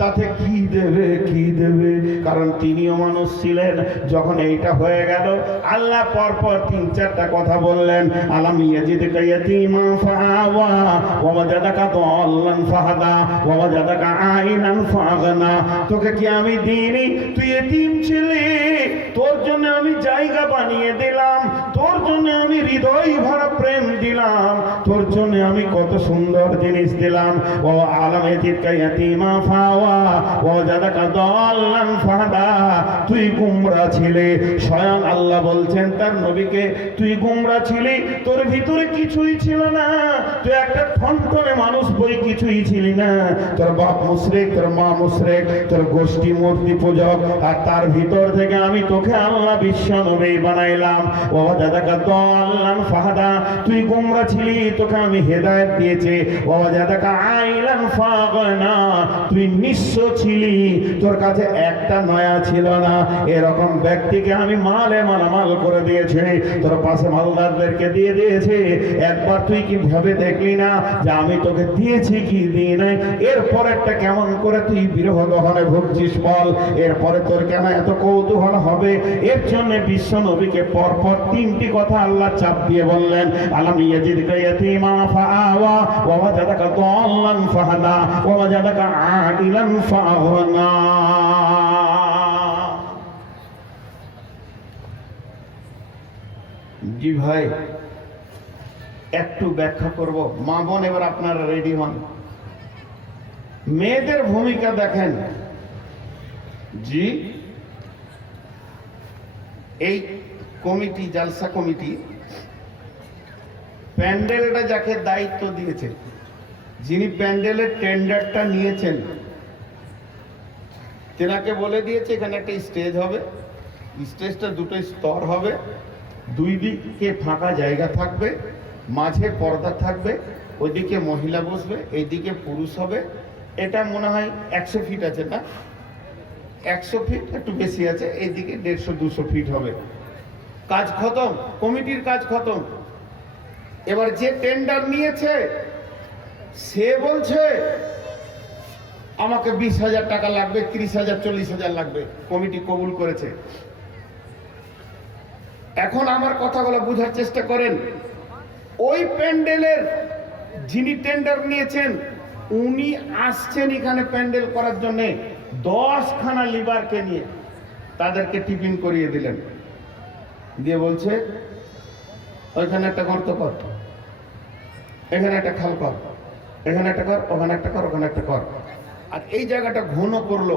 তাতে কি দেবে, কি দেবে? কারণ তিনিও মানুষ ছিলেন। যখন এইটা হয়ে গেল, আল্লাহ পরপর 3-4টা কথা বললেন। আলাম ইয়াজিদকা ইয়াতীমা ফাআওয়া ওয়া ওয়াজাদাকা দাল্লান ফাহাদা ওয়া ওয়াজাদাকা আইনান ফাগনা। তোকে কি আমি দিইনি? তুই এতিম ছিলি, তোর জন্য আমি জায়গা বানিয়ে দিলাম, তোর জন্য আমি হৃদয় ভরা প্রেম দিলাম, তোর জন্য আমি কত সুন্দর জিনিস দিলাম। ও আলাম ইয়াজিদকা ইয়াতীমা ফাআওয়া ওয়া ওয়াজাদাকা দাল্লান ফাহাদা, তুই গুমরা ছিলে। স্বয়ং আল্লাহ বলছেন তার নবীকে, তুই গুমরা ছিলি, তোর ভিতরে কিছুই ছিল না, তুই একটা ঠনঠনে মানুষ, বই কিছুই ছিলি না। তোর বাপ মুশরিক, তোর মা মুশরিক, তোর গোষ্ঠী মূর্তি পূজক, আর তার ভিতর থেকে আমি তোকে আল্লাহ বিশ্ব নবী বানাইলাম। ও দাদাকা দাল্লান ফাহাদা, তুই গুমরা ছিলি, তোকে আমি হেদায়েত দিয়েছি। ও দাদাকা আইলান ফাগনা, তুই নিঃস্ব ছিলি, তোর কাছে একটা নয়া ছিল না। এরকম ব্যক্তিকে আমি মালে মালামাল করে দিয়েছি, তোর পাশে মালদারদেরকে দিয়ে দিয়েছে। একবার তুই কি ভেবে দেখলি না যে আমি তোকে দিয়েছি কি দিই নাই? এরপরেরটা কেমন করে তুই বিরহ দহনে ভুগছিস বল? এরপরে তোর কেন এত কৌতূহল হবে? এর জন্য বিশ্ব নবীকে পরপর 3টি কথা আল্লাহ চাপ দিয়ে বললেন। আলাম ইয়াজিদকা ইয়াতীমা ফাআওয়া ওয়া ওয়াজাদাকা দাল্লান ফাহাদা ওয়া ওয়াজাদাকা আইলান ফাগনা। জি ভাই, একটু ব্যাখ্যা করব। মা বোন এবার আপনারা রেডি হন। মেয়েদের ভূমিকা দেখেন। জি, এই কমিটি, জালসা কমিটি, প্যান্ডেলটা যাকে দায়িত্ব দিয়েছে, যিনি প্যান্ডেলের টেন্ডারটা নিয়েছেন, তেনাকে বলে দিয়েছে এখানে একটা স্টেজ হবে, স্টেজটা 2টো স্তর হবে, 2 দিকে ফাঁকা জায়গা থাকবে, মাঝে পর্দা থাকবে, ওইদিকে মহিলা বসবে, এইদিকে পুরুষ হবে। এটা মনে হয় 100 ফিট আছে না? 100 ফিট একটু বেশি আছে, এইদিকে 150-200 ফিট হবে। কাজ খতম, কমিটির কাজ খতম। এবার যে টেন্ডার নিয়েছে সে বলছে আমাকে 20,000 টাকা লাগবে, 30,000, 40,000 লাগবে। কমিটি কবুল করেছে। এখন আমার কথাগুলো বোঝার চেষ্টা করেন। ওই প্যান্ডেলের যিনি টেন্ডার নিয়েছেন, উনি আসছেন এখানে প্যান্ডেল করার জন্য 10খানা লিবারকে নিয়ে, তাদেরকে টিফিন করিয়ে দিলেন, দিয়ে বলছে ওইখানে একটা গর্ত কর, এখানে একটা খাল কর, এখানে একটা কর, ওখানে একটা কর, ওখানে একটা কর। আর এই জায়গাটা ঘন করলো।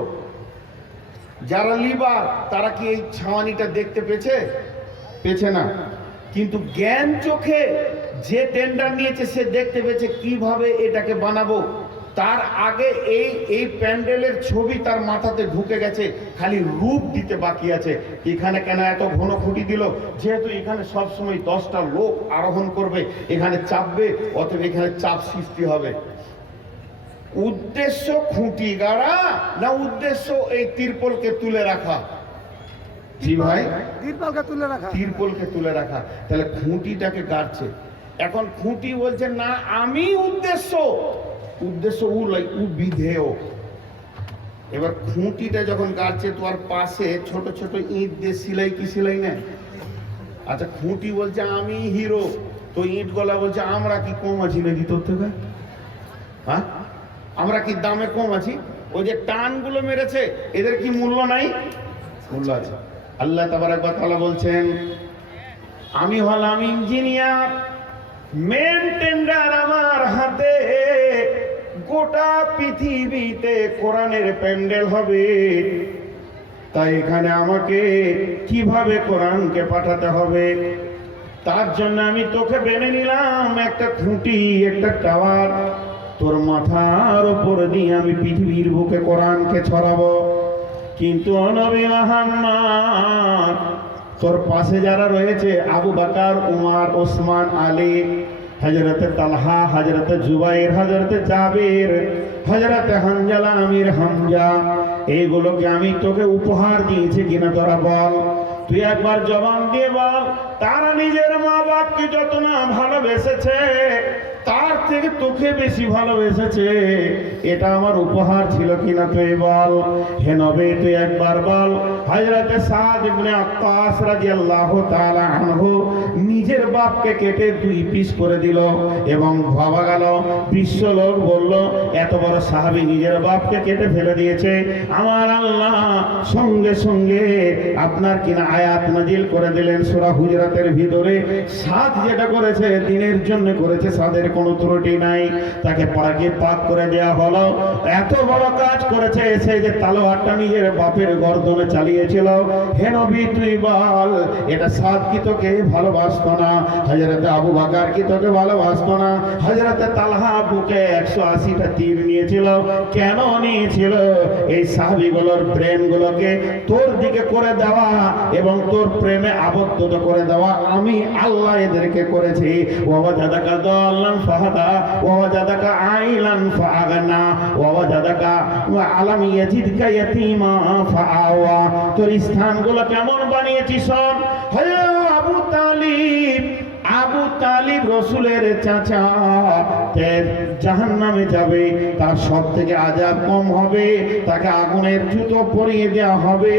যারা লিবার তারা কি এই ছাওয়ানিটা দেখতে পেয়েছে না, কিন্তু জ্ঞান চোখে যে টেন্ডার নিয়েছে সে দেখতে পেয়েছে কিভাবে এটাকে বানাবো, তার আগে এই প্যান্ডেলের ছবি তার মাথাতে ঢুকে গেছে, খালি রূপ দিতে বাকি আছে। এখানে কেন এত ঘন খুঁটি দিল? যেহেতু এখানে সবসময় 10টা লোক আরোহণ করবে, এখানে চাপবে, অতএব এখানে চাপ সৃষ্টি হবে। উদ্দেশ্য খুঁটি গাড়া না উদ্দেশ্য এই তিরপলকে তুলে রাখা? জি ভাই, তিরপালকে তুলে রাখা। তিরপলকে তুলে রাখা। তাহলে খুঁটিটাকে গাড়ছে। এখন খুঁটি বলছে না আমি উদ্দেশ্য, উদ্দেশ্য উ বিধেয়। এবার খুঁটিটা যখন গাড়ছে তো আর পাশে ছোট ছোট ইট দিয়ে সিলাই কি সিলাই নেয়? আচ্ছা, খুঁটি বলছে আমি হিরো, তো ইট গলা বলছে আমরা কি কম আছি নাকি তোর থেকে? হ্যাঁ, আমরা কি দামে কম আছি? ওই যে টানগুলো মেরেছে এদের কি মূল্য নাই? মূল্য আছে। আল্লাহ তাবারক ওয়া তাআলা বলছেন আমি হলাম ইঞ্জিনিয়ার, মেন টেন্ডার আমার হাতে, গোটা পৃথিবীতে কোরআনের প্যান্ডেল হবে। তাই এখানে আমাকে কিভাবে কোরআনকে পাঠাতে হবে তার জন্য আমি তোকে বেঁধে নিলাম একটা খুঁটি, একটা টাওয়ার। তোর মাথার উপর দিয়ে আমি পৃথিবীর বুকে কোরআনকে ছড়াবো। কিন্তু নবী মুহাম্মদ, তোর পাশে যারা রয়েছে আবু বকর, উমর, ওসমান, আলী, হযরতে তালহা, হযরতে জুবাইর, হযরতে জাবির, হযরতে হানজালা, আমির হামজা, এইগুলোকে আমি তোকে উপহার দিয়েছি কিনা তোরা বল। তুই একবার জবান দিয়ে বল, তারা নিজের মা বাপকে যত না ভালোবেসেছে তার থেকে তোকে বেশি ভালোবেসেছে, এটা আমার উপহার ছিল কিনা তুই বল। হে নবী, তুই একবার বল। হযরতে সাদ ইবনে আক্কাস রাদিয়াল্লাহু তাআলা আনহু নিজের বাপকে কেটে 2 পিস করে দিল এবং ভাবা গেল, বিশ্ব লোক বলল এত বড় সাহাবী নিজের বাপকে কেটে ফেলে দিয়েছে। আমার আল্লাহ সঙ্গে সঙ্গে আপনার কিনা আয়াত নাজিল করে দিলেন সূরা হুজরাতের ভিতরে, সাদ যেটা করেছে দিনের জন্য করেছে, সাদের কোনো ত্রুটি নাই, তাকে পাক করে দেয়া হলো। এত বড় কাজ করেছে, সে যে তলোয়ারটা নিজের বাপের গর্দনে চালিয়েছিল। হে নবী, তুই বল, এটা সাদ কি তোকে ভালোবাসতো না? হযরতে আবু বকর কি তোকে ভালোবাসতো না? হযরতে তালহা বুকে 180টা তীর নিয়েছিল, কেন নিয়েছিল? এই সাহাবীগুলোর ব্রেনগুলোকে তোর দিকে করে দেওয়া এবং তোর প্রেমে আবদ্ধ করে দেওয়া আমি আল্লাহ এদেরকে করেছি। ওয়াজাদাকা দাল্লান ফাহাদা ওয়াজাদাকা আইলান ফাআগনা ওয়াজাদাকা আলাম ইয়াজিদকা ইয়াতীমা ফাআওয়া। তোর স্থানগুলো কেমন বানিয়েছি শোন। হে আবু তালিব, আবু তালিব রসুলের চাচা, জাহান্নামে যাবে, তার সব থেকে আযাব কম হবে, তাকে আগুনের জুতো পরিয়ে দেওয়া হবে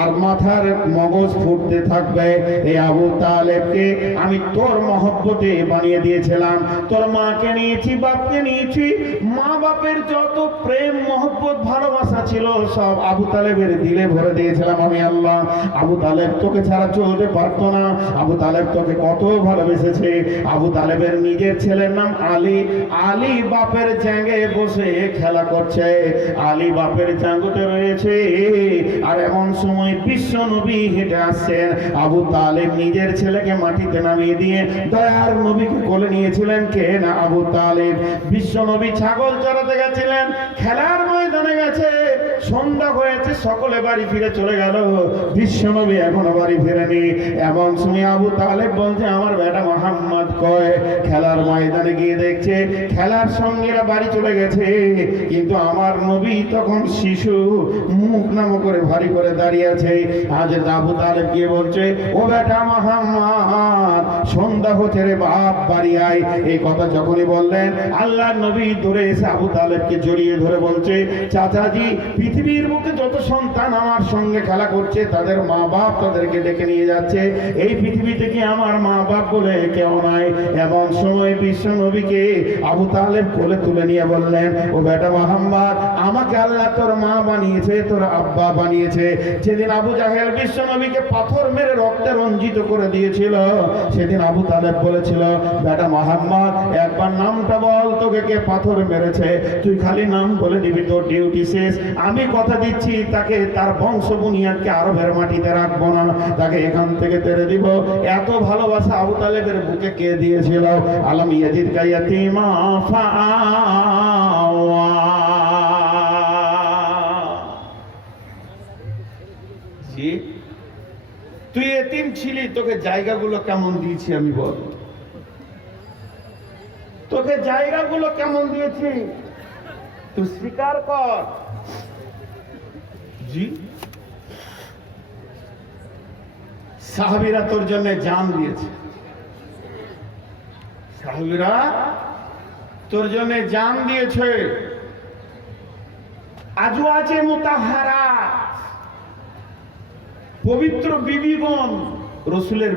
আর মাথার মগজ ফুটতে থাকবে। এই আবু তালেবকে আমি তোর মহব্বতে বানিয়ে দিয়েছিলাম। তোর মাকে নিয়েছি, বাপকে নিয়েছি, মা বাপের যত প্রেম মহব্বত ভালোবাসা ছিল সব আবু তালেবের দিলে ভরে দিয়েছিলাম আমি আল্লাহ। আবু তালেব তোকে ছাড়া চলতে পারতো না। আবু তালেব তোকে কত ভালোবেসেছে। আবু তালেবের নিজের ছেলের নাম আলী। আলী বাপের জাঙ্গে বসে খেলা করছে, আলী বাপের জাঙ্গুতে রয়েছে। আর এমন সময় বিশ্ব নবী হেঁটে আসছেন। আবু তালেব নিজের ছেলেকে মাটিতে নামিয়ে দিয়ে দয়ার নবীকে কোলে নিয়েছিলেন। কে না? আবু তালেব। বিশ্ব নবী ছাগল চড়াতে গেছিলেন, খেলার ময়দানে গেছে, সন্ধ্যা হয়েছে, সকলে বাড়ি ফিরে চলে গেল, বিশ্ব নবী এখনো বাড়ি ফিরেনি। এমন সময় আবু তালেব বলছে আমার বেটা মুহাম্মদ কয়? খেলার ময়দানে গিয়ে দেখছে খেলার সঙ্গীরা বাড়ি চলে গেছে, কিন্তু আমার নবী তখন শিশু, মুখ নাম করে ভারী করে দাঁড়িয়ে আছে। আজ আবু তালেব গিয়ে বলছে ও বেটা মুহাম্মদ, সন্ধ্যা হচ্ছে রে বাপ, বাড়ি আয়। এই কথা যখনই বললেন আল্লাহর নবী দূরে এসে আবু তালেবকে জড়িয়ে ধরে বলছে চাচাজি, পৃথিবীর বুকে যত সন্তান আমার সঙ্গে খেলা করছে তাদের মা বাপ তাদেরকে ডেকে নিয়ে যাচ্ছে, এই পৃথিবীতে কি আমার মা বাপ বলে কেউ নাই? এমন সময় বিশ্ব নবীকে আবু তালেব কোলে তুলে নিয়ে বললেন ও বেটা মুহাম্মদ, আমাকে আল্লাহ তোর মা বানিয়েছে, তোর আব্বা বানিয়েছে। যেদিন আবু জাহেল বিশ্ব নবীকে পাথর মেরে রক্তে রঞ্জিত করে দিয়েছিল, সেদিন আবু তালেব বলেছিল বেটা মুহাম্মদ একবার নামটা বল তো তোকে কে পাথর মেরেছে, তুই খালি নাম বলে দিবি, তোর ডিউটি শেষ। আমি কথা দিচ্ছি তাকে, তার বংশ বুনিয়াদকে আরবের মাটিতে রাখবো না, তাকে এখান থেকে তেড়ে দিব। এত ভালোবাসা আবু তালেবের বুকে কে দিয়েছিল? আলম ইয়াজিদ কা ইয়াতীমা ফাআওয়া। জি, তুই এতিম ছিলি, তোকে জায়গাগুলো কেমন দিয়েছি আমি বল, তোকে জায়গাগুলো কেমন দিয়েছি তুই স্বীকার কর। জি, সাহাবীরা তোর জন্য জান দিয়েছে, সাহাবীরা তোর জন্য জান দিয়েছে। আজওয়াজে মুতাহহারা, পবিত্র বিবিগণ, রসুলের